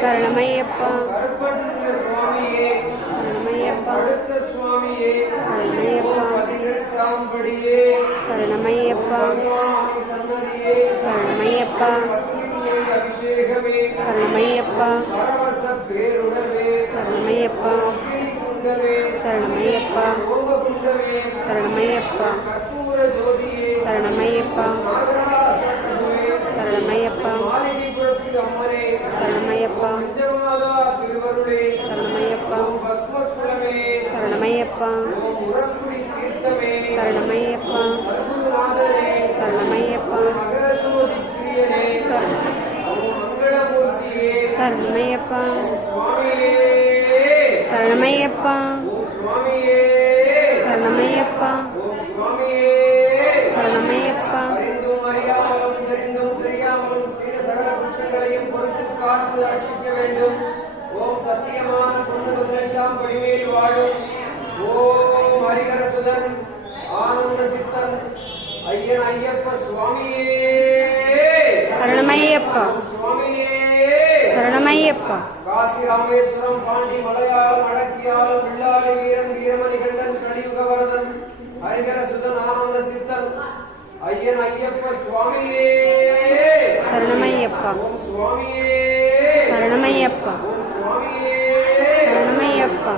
சரணமையப்பா சரணமையப்பா சரணமையப்பா சரணமையப்பா சரணமையப்பா சரணமையப்பா சரணமையப்பா சரணமையப்பா சரணமையப்பா சரணமையப்பா சரணமையப்பா சரணமையப்பா சரணமையப்பா சரணமையப்பா சரணமையப்பா சரணமையப்பா சரணமையப்பா சரணமையப்பா சரணமையப்பா ரட்சிக்க வேண்டும். ஓம் சத்தியமான பொண்ணுகளெல்லாம் வழிமேல் வாழும். ஓம் ஹரிகரசுதன் ஆனந்த சித்தன் ஐயன் ஐயப்ப சுவாமியே சரணமையப்பா சுவாமியே சரணமையப்பா காசி ராமேஸ்வரம் பாண்டி மலையாளம் அடக்கியாலும் வில்லாளி வீரன் வீரமணி கண்டன் கலியுகவரதன் ஹரிகரசுதன் ஆனந்த சித்தன் ஐயன் ஐயப்ப சுவாமியே சரணமையப்பா சுவாமியே சரணமையப்பா சரணமையப்பா